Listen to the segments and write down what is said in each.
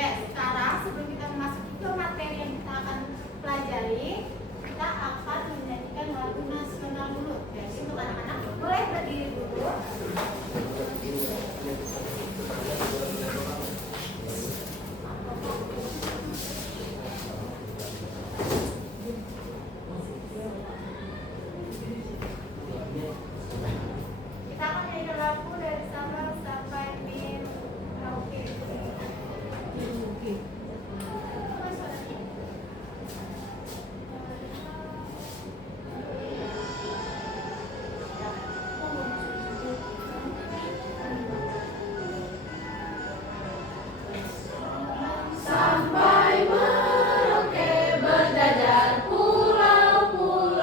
Oke, sekarang sebelum kita masuk ke materi yang kita akan pelajari, kita akan menyanyikan lagu nasional dulu. Jadi untuk anak-anak boleh berdiri dulu. Kita akan menyanyikan lagu dari Sabang sampai Merauke. Sampai Merauke berjajar pulau-pulau,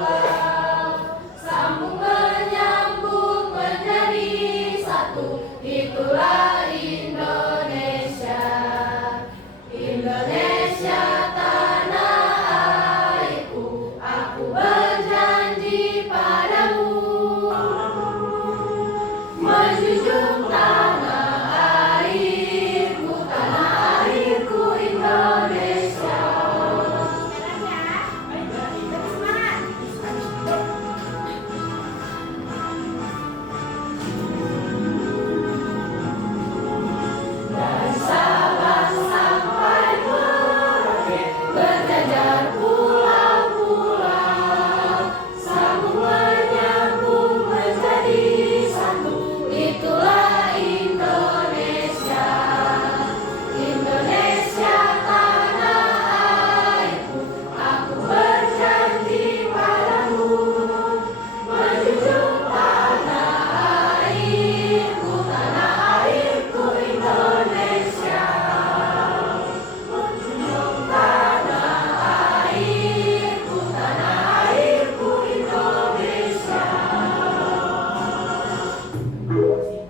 sambung menyambung menjadi satu, itulah Indonesia. Indonesia tanah airku, aku berjanji padamu, menjunjung tanah airku Indonesia. Dari Sabang sampai Merauke berjajar pulau-pulau, sambung menyambung menjadi satu, itulah Indonesia. Indonesia tanah airku, aku berjanji padamu, menjunjung tanah airku Indonesia. Menjunjung tanah airku Indonesia.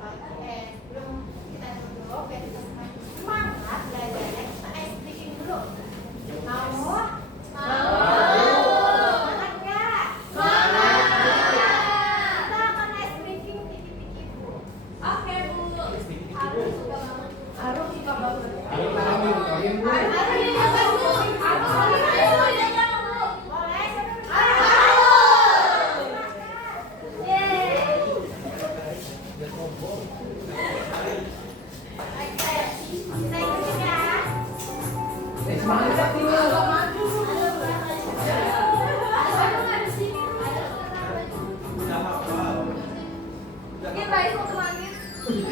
Oke, sebelum kita duduk, biar kita semakin semangat belajarnya, kita ice breaking dulu. Mau? Semangat nggak? Kita akan ice breaking tiki-tiki Bu. Oke, Bu. Harus suka banget. Harus suka banget. Ayo kalian, Bu. Boleh? Oke, kita ikutin ya. Semangat dulu. Oke, baik mau kemana? Di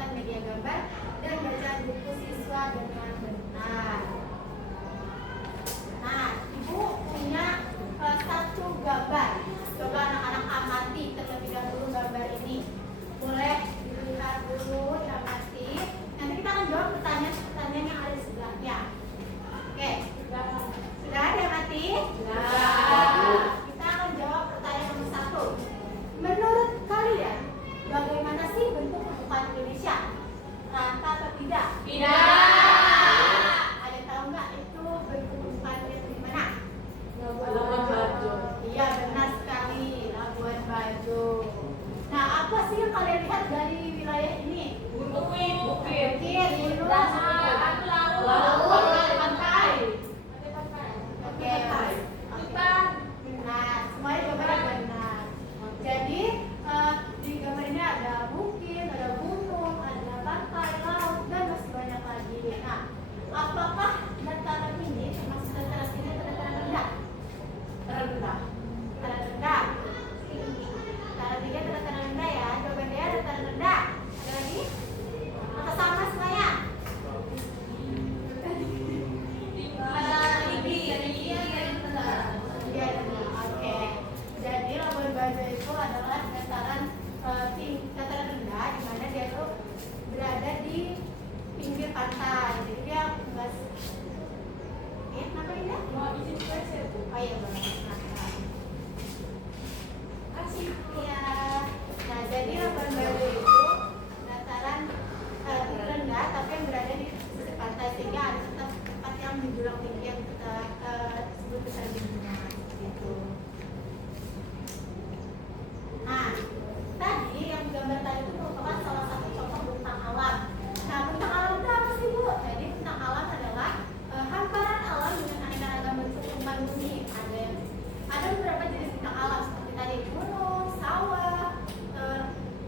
pembuatan media gambar dan bacaan buku siswa dengan benar. Nah, Ibu punya satu gambar. Coba anak-anak amati terlebih dahulu gambar ini. Boleh dilihat dulu, diamati. Nanti kita akan jawab pertanyaan-pertanyaan yang ada di sebelahnya. Oke, sudah diamati? Sudah. Kita akan jawab pertanyaan nomor 1. Menurut kalian, bagaimana sih bentuk pembukaan Indonesia? Rata atau tidak? Tidak. Ada tahu nggak itu bentuk pembukaan itu gimana? Labuan Bajo. Iya, benar sekali, Labuan Bajo. Nah, apa sih yang kalian lihat dari wilayah ini? Bukit. Bukit, gunung, Laut. laut, pantai. Oke, Hutan. benar. Semuanya jawabannya benar. Jadi di gambar ini ada bukit, ada gunung, ada pantai, laut, dan masih banyak lagi. Nah, apakah dataran ini termasuk dataran tinggi atau dataran rendah? Rendah. Dataran rendah. Dataran tinggi atau dataran rendah ya? Jawabannya dataran rendah. Ada lagi? Atau sama semuanya? Iya, oke. Jadi Labuan Bajo itu adalah dataran dataran rendah di mana dia tuh berada di pinggir pantai. Jadi dia enggak kenapa ini? Mau izin spesial. Oh iya, boleh. Iya. Nah, jadi Labuan Bajo itu dataran rendah tapi yang berada di sisi pantai, sehingga ada tempat yang menjulang tinggi yang kita sebut kesandinya gitu. Nah, tadi yang digambar tadi itu merupakan salah satu contoh bentang alam. Nah, bentang alam itu apa sih, Bu? Jadi bentang alam adalah hamparan alam dengan aneka ragam bentuk umpan bumi. Ada beberapa jenis bentang alam seperti tadi gunung, sawah,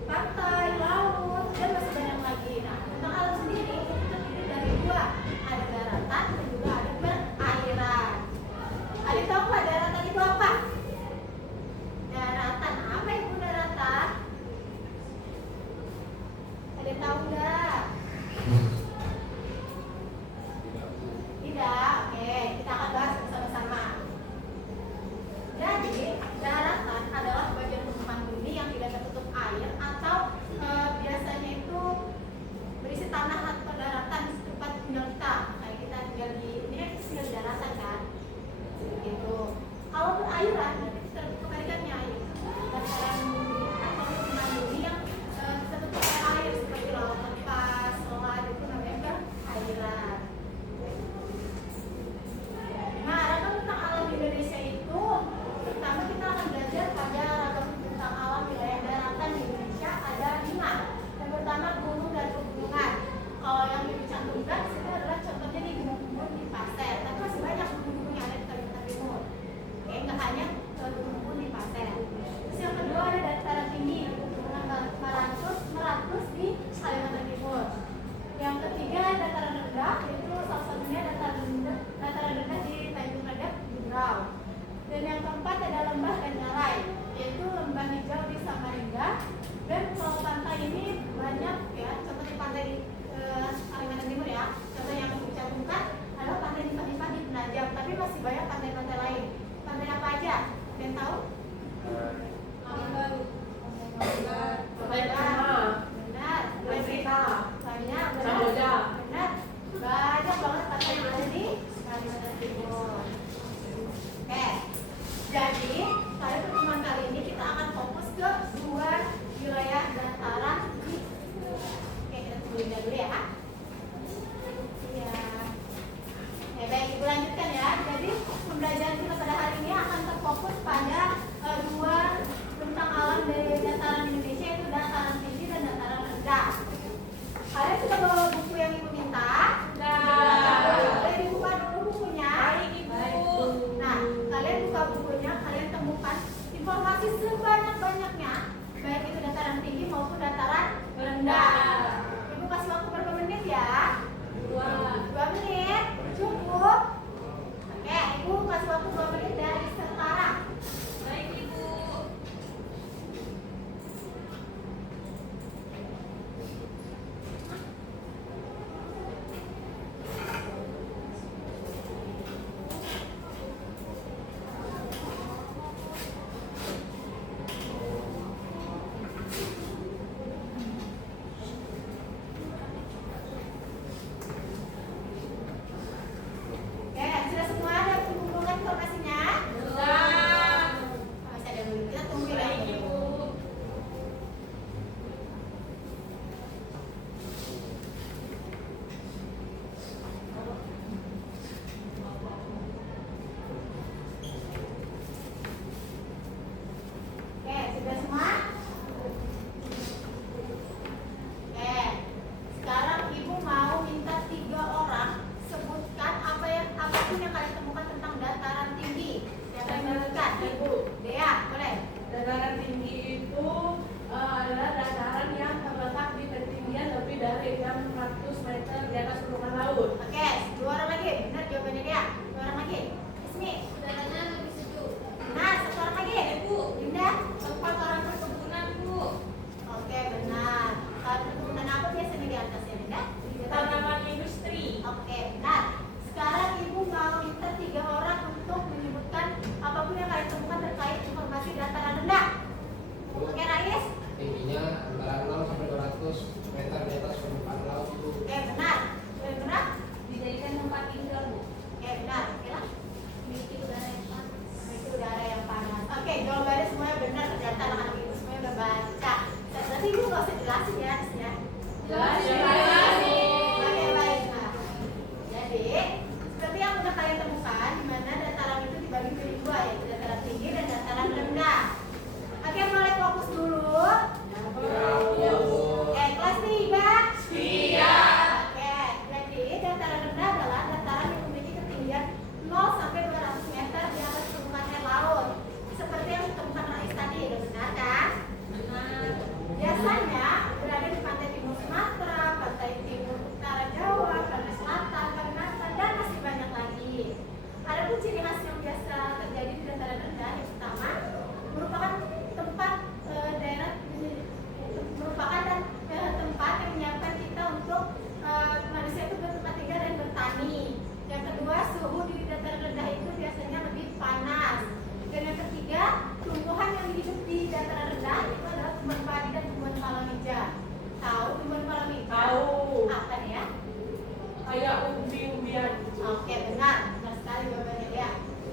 pantai, laut, dan masih banyak lagi. Nah, bentang alam sendiri itu terdiri dari dua, ada daratan dan juga ada perairan. Ada tahu nggak daratan itu apa? Daratan apa itu daratan? Ada tahu nggak? Tidak, oke, kita akan bahas bersama-sama. Jadi, daratan adalah bagian permukaan bumi yang tidak tertutup air atau biasanya itu berisi tanah atau daratan di tempat tinggal kita. Kayak kita tinggal di ini kan tinggal di daratan kan, gitu. Kalau perairan, berarti kebalikannya dataran atau permukaan bumi yang tertutup air seperti laut lepas, selat itu namanya perairan. Nah, ragam bentang alam di Indonesia itu pertama kita akan belajar pada ragam bentang alam wilayah daratan di Indonesia ada 5. Yang pertama gunung dan pegunungan. Kalau yang dicantumkan itu adalah contohnya di gunung-gunung di Pasir. Tapi masih banyak gunung-gunung yang ada di Kalimantan Timur. Oke, nggak hanya gunung-gunung di Pasir. Terus yang kedua ada dataran tinggi di Pegunungan Meratus di Kalimantan Timur. Yang ketiga dataran rendah, yaitu salah satunya dataran rendah di Tanjung Redap di Berau. Dan yang keempat ada lembah dan ngarai, yaitu lembah hijau di Samarinda. Dan kalau pantai ini banyak ya, contoh di pantai di Kalimantan Timur ya. Contoh yang dicantumkan adalah pantai Nipah di Penajam, tapi masih banyak pantai-pantai lain. Pantai apa aja? Kalian tahu? Benar. Banyak. Samboja. Benar. Banyak banget pantai yang ada di Kalimantan Timur. Oke. Jadi, pada pertemuan kali ini kita akan fokus ke 2 wilayah dataran di. Oke, kita tungguin dulu ya. Iya. Ya, baik, Ibu lanjutkan ya. Jadi, pembelajaran kita pada hari ini akan terfokus pada 2 tentang alam dari dataran Indonesia, yaitu dataran tinggi dan dataran rendah. Kalian sudah bawa buku yang Ibu minta? Boleh dibuka dulu bukunya. Nah, kalian buka bukunya, kalian temukan informasi sebanyak-banyaknya, baik itu dataran tinggi maupun dataran rendah. Ibu kasih waktu berapa menit dari 600 meter di atas permukaan laut. Oke, 2 orang lagi. Benar jawabannya dia. 2 orang lagi. Ismi. Udaranya lebih sejuk. Benar, 1 orang lagi. Bu, Dinda. tempat orang perkebunan, Bu. Oke, benar. Kalau perkebunan apa biasanya di atasnya, Dinda? Tanaman industri. Oke, benar. Sekarang Ibu mau minta 3 orang untuk menyebutkan apapun yang kalian temukan terkait informasi dataran rendah. Oke, Rais? Tingginya antara 0 sampai 200 meter di atas permukaan laut itu. Oke, benar. Benar? Dijadikan tempat tinggal, Bu. Oke, benar. Oke lah. Memiliki udara yang panas. Memiliki udara yang panas. Oke, jawabannya semuanya benar. Ternyata anak-anak Ibu semuanya udah baca. Berarti Ibu nggak usah jelasin ya, Nis, ya. Jelas. Oke, baik. Nah, jadi seperti yang udah kalian temukan, di mana dataran itu dibagi menjadi 2, yaitu dataran tinggi dan dataran rendah. Oke, mulai fokus dulu. Oke, kelas 3. Oke, jadi dataran rendah adalah dataran yang memiliki ketinggian 0 sampai 200 meter di atas permukaan air laut. Seperti yang ditemukan Rais tadi, udah benar kan? Benar. Biasanya berada di pantai timur Sumatera, pantai timur utara Jawa, pantai selatan, Kalimantan, dan masih banyak lagi. Adapun ciri khas yang biasa terjadi di dataran rendah yang pertama merupakan tempat tempat yang menyiapkan kita untuk manusia itu bertempat tinggal dan bertani. Yang kedua, suhu di dataran rendah itu biasanya lebih panas. Dan yang ketiga, tumbuhan yang hidup di dataran rendah itu adalah tumbuhan padi dan tumbuhan palawija. Tahu tumbuhan palawija? Tahu. Apa nih ya? Kayak umbi-umbian. Oke, benar. Benar sekali jawabannya dia.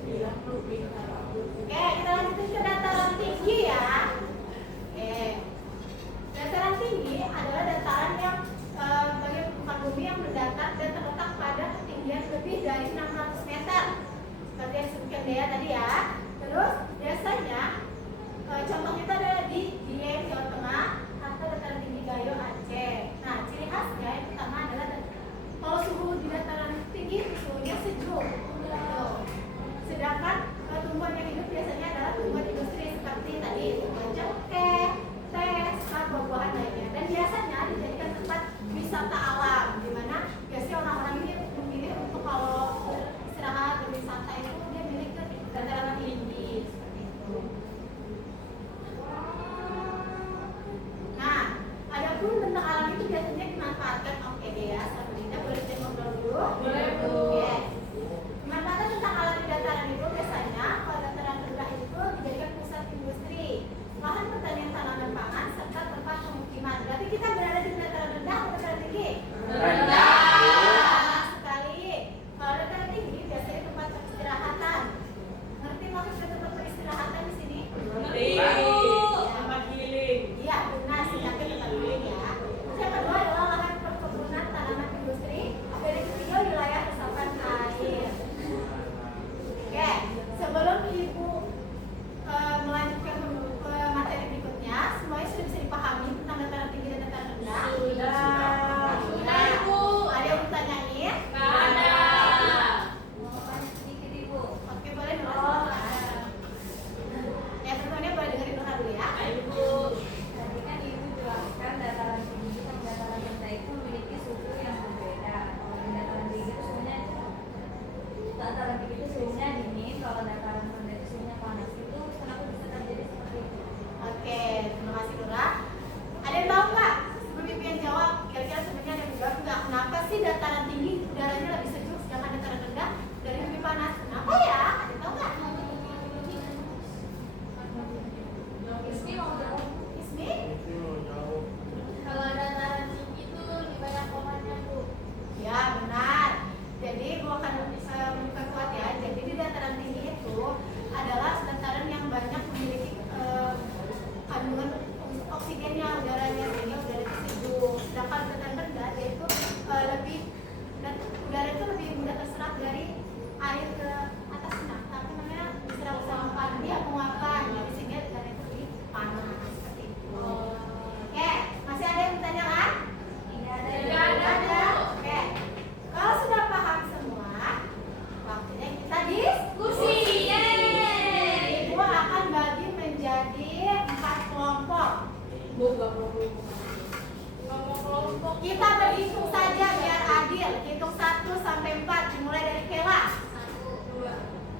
Bilang lu pintar. Oke, kita lanjutin ke dataran tinggi ya. Oke. Dataran tinggi adalah dataran yang bagian permukaan bumi yang mendatar dan terletak pada ketinggian lebih dari 600 meter. Seperti yang disebutkan Dea tadi ya. Terus biasanya contohnya itu ada di Dieng, Jawa Tengah, atau dataran tinggi Gayo, Aceh. Nah, ciri khasnya yang pertama adalah kalau suhu di dataran tinggi suhunya sejuk. Tuh. Sedangkan tumbuhan yang hidup biasanya adalah tumbuhan industri seperti tadi tumbuhan cengkeh, teh, serta buah-buahan lainnya. Dan biasanya dijadikan tempat wisata alam, di mana biasanya orang-orang ini memilih untuk kalau beristirahat berwisata itu dia milih ke dataran tinggi seperti itu.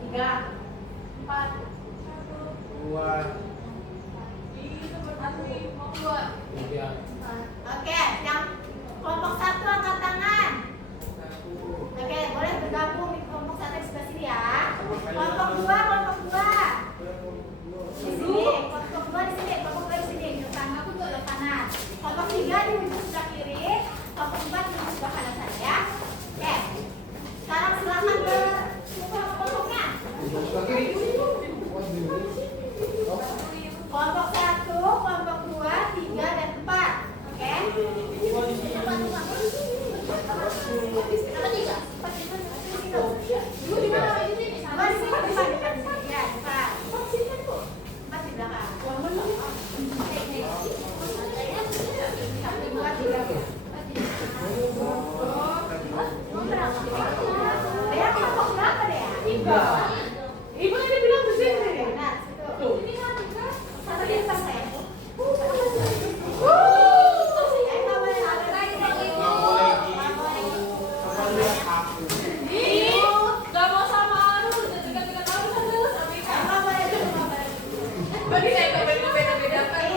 3, 4, 2, Ih, seperti mau 3, Oke, yang kelompok 1 angkat tangan. Oke, boleh bergabung di kelompok 1 yang sebelah sini ya. Kelompok 2, kelompok 2. Di sini, kelompok 2 di sini, kelompok 2 di sini. Di utama aku tuh ada kanan. Kelompok 3 di ujung sebelah kiri, kelompok 4 di ujung sebelah kanan saya. Oke. Sekarang silakan kelompoknya. sebelah kiri. Kelompok 1, kelompok 2, 3 dan 4. Oke. Ibu tadi bilang di sini. Tuh. Gak mau sama lu, dekat-dekat kamu terus. Bagi saya beda-beda kan.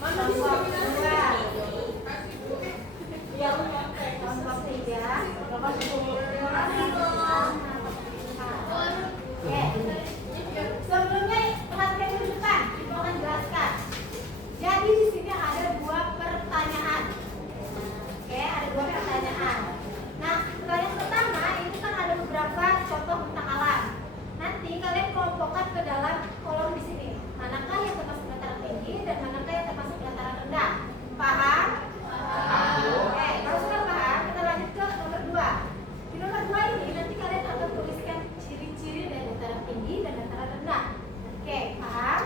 Mana bisa Sebelumnya perhatikan dulu depan, Ibu akan jelaskan. Jadi di sini ada 2 pertanyaan. Oke, ada 2 pertanyaan. Nah, pertanyaan pertama itu kan ada beberapa contoh tentang alam. Nanti kalian kelompokkan ke dalam kolom di sini. Manakah yang termasuk dataran tinggi dan manakah yang termasuk dataran rendah? Paham? Oke, kalau sudah paham, kita lanjut ke nomor 2. Di nomor 2 ini nanti kalian akan tuliskan ciri-ciri dari dataran tinggi dan dataran rendah. Oke, paham?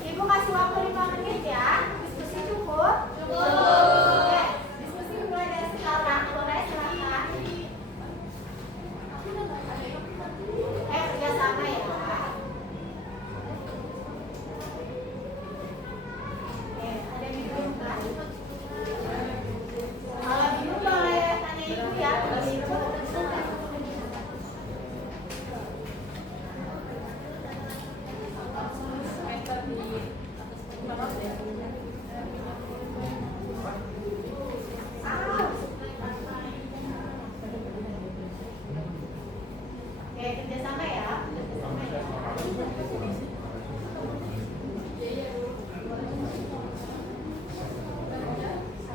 Ibu kasih waktu 5 menit ya. Diskusi cukup? Oke, diskusi mulai dari sekarang. Boleh silakan. Kerjasama ya. Oke, ada minum kan? Kalau minum boleh tanya ibu ya. Kalau ibu. Oke, kerjasama ya. Kerjasama ya.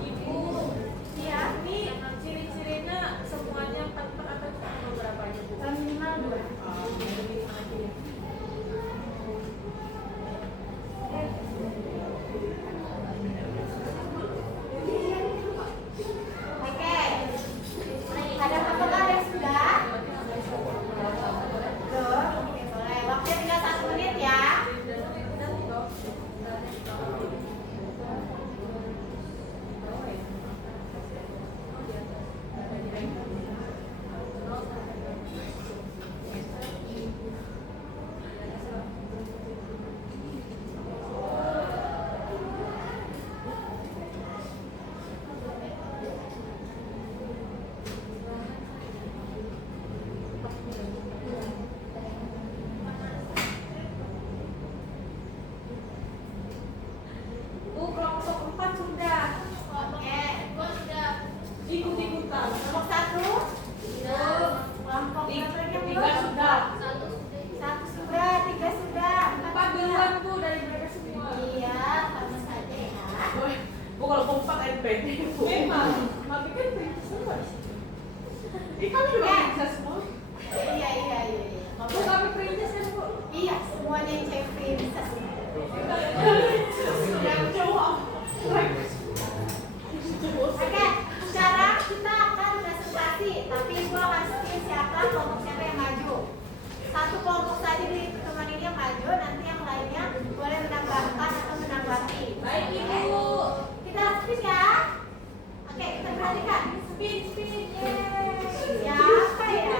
Ibu, Iya, ini ciri-cirinya semuanya 4 atau cuma berapa aja Bu? minimal 2. Oke. Ada apakah ada yang sudah? Belum? Oke, boleh. Waktunya tinggal 1 menit ya. Bu, kelompok 4 sudah. Oke. Ikut-ikutan. Kelompok 1? Belum. Kelompok berapa lagi yang 3 belum? sudah. 1 sudah, 3 sudah, 4 4 sudah. duluan Bu dari mereka semua. Iya, sama saja ya. Bu, kalau kompak NPT Bu. Memang, tapi kan princess semua di sini. Ini kami juga Ya. princess semua. Iya. Bu, kami princess kan Bu? Iya, semuanya yang cewek bisa. Yang cowok. Oke, sekarang kita akan presentasi, tapi ibu akan pilih kelompok siapa yang maju. Satu kelompok saja di teman ini yang maju, nanti yang lainnya boleh menambahkan atau menanggapi. Baik Ibu. Kita speed ya. Oke, kita perhatikan. Speed. Siapa ya?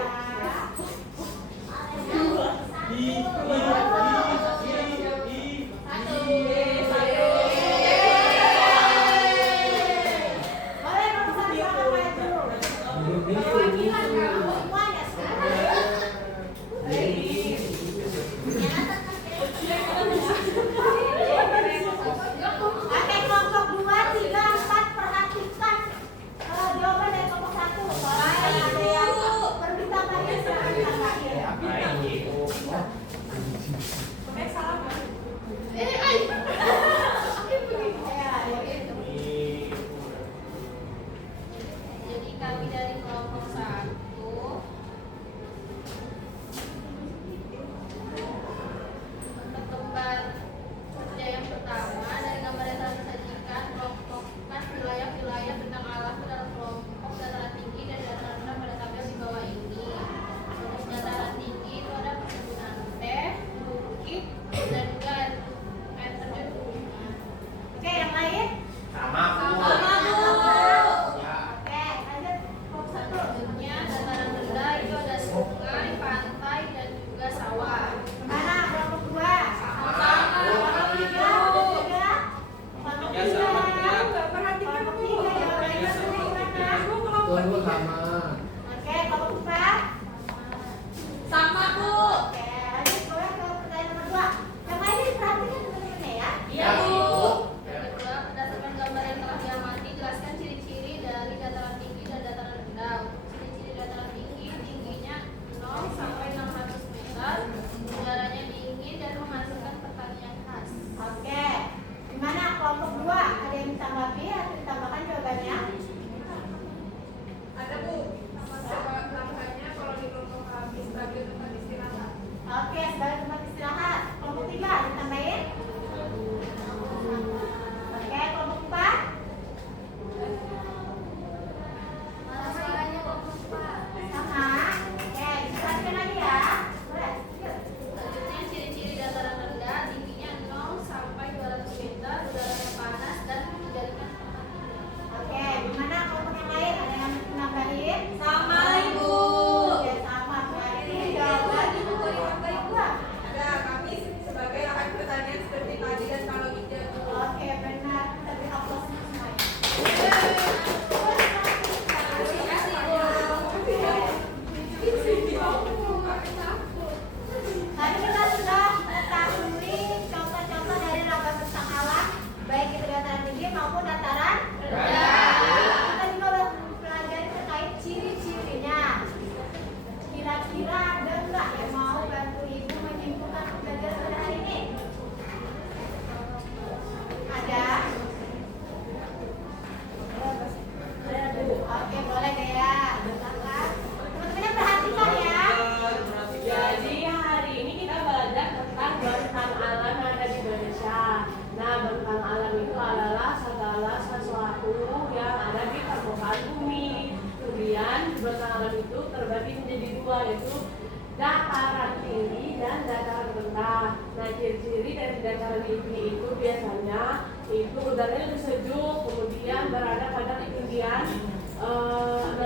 ciri-ciri dari dataran tinggi itu biasanya itu udaranya lebih sejuk, kemudian berada pada ketinggian 600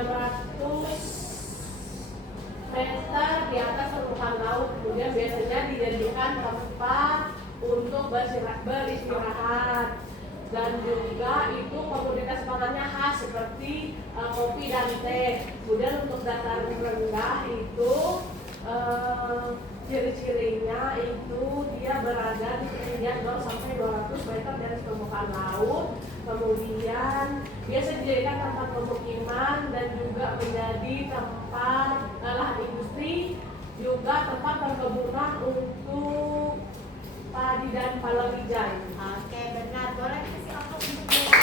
meter di atas permukaan laut. Kemudian biasanya dijadikan tempat untuk beristirahat, dan juga itu komoditas pangannya khas seperti kopi dan teh. Kemudian untuk dataran rendah itu ciri-cirinya itu dia berada di ketinggian 0 sampai 200 meter dari permukaan laut. Kemudian biasa dijadikan tempat pemukiman dan juga menjadi tempat lahan industri, juga tempat perkebunan untuk padi dan palawija. Oke, benar. Boleh kasih upload untuk dia.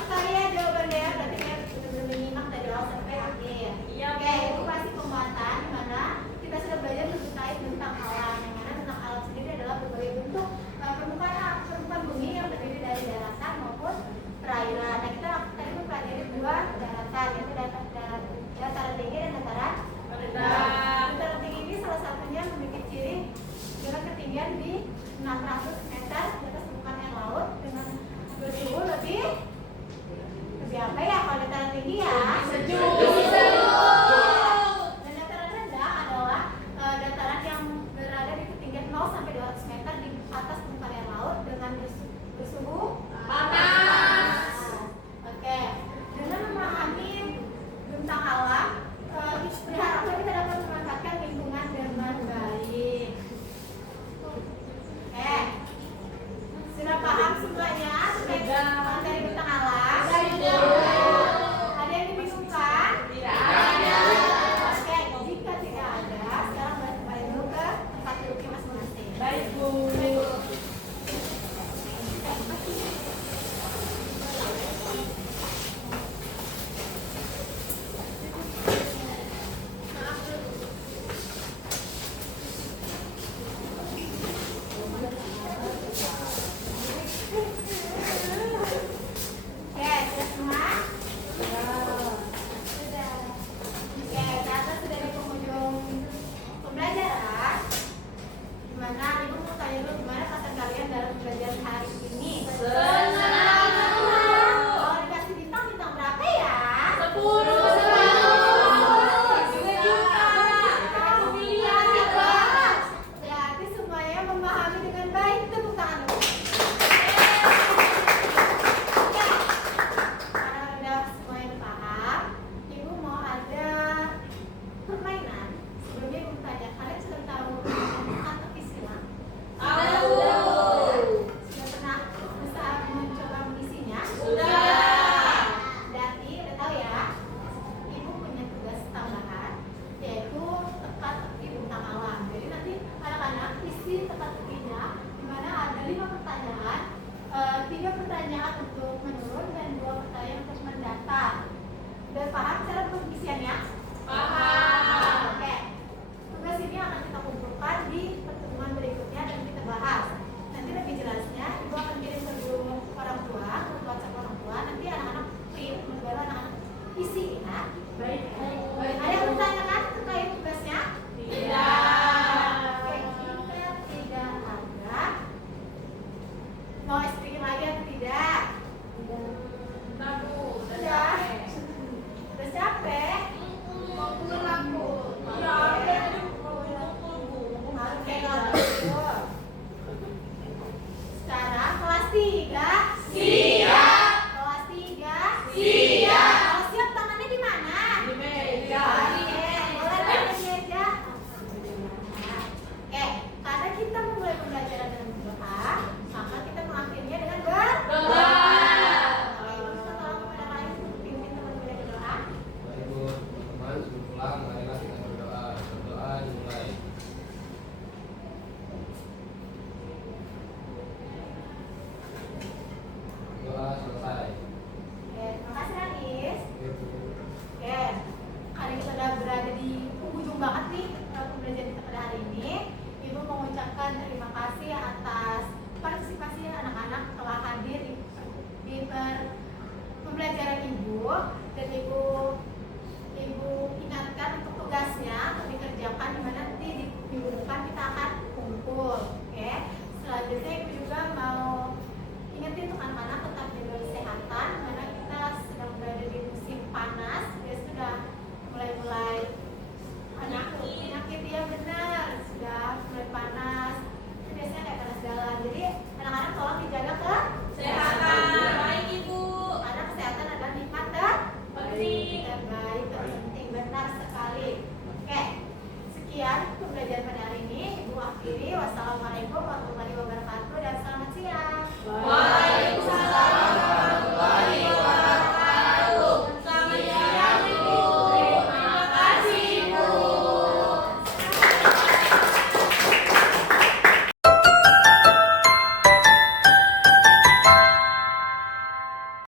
Sekali ya jawabannya, berarti kalian benar-benar menyimak dari awal sampai akhir. Iya, Oke, itu pasti penguatan di mana kita sudah belajar terkait tentang alam. Yang mana tentang alam sendiri adalah berbagai bentuk permukaan bumi yang terdiri dari daratan maupun perairan. Nah, kita tadi mempelajari dua daratan, yaitu dataran tinggi dan dataran rendah. Dataran tinggi ini salah satunya memiliki ciri dengan ketinggian di 600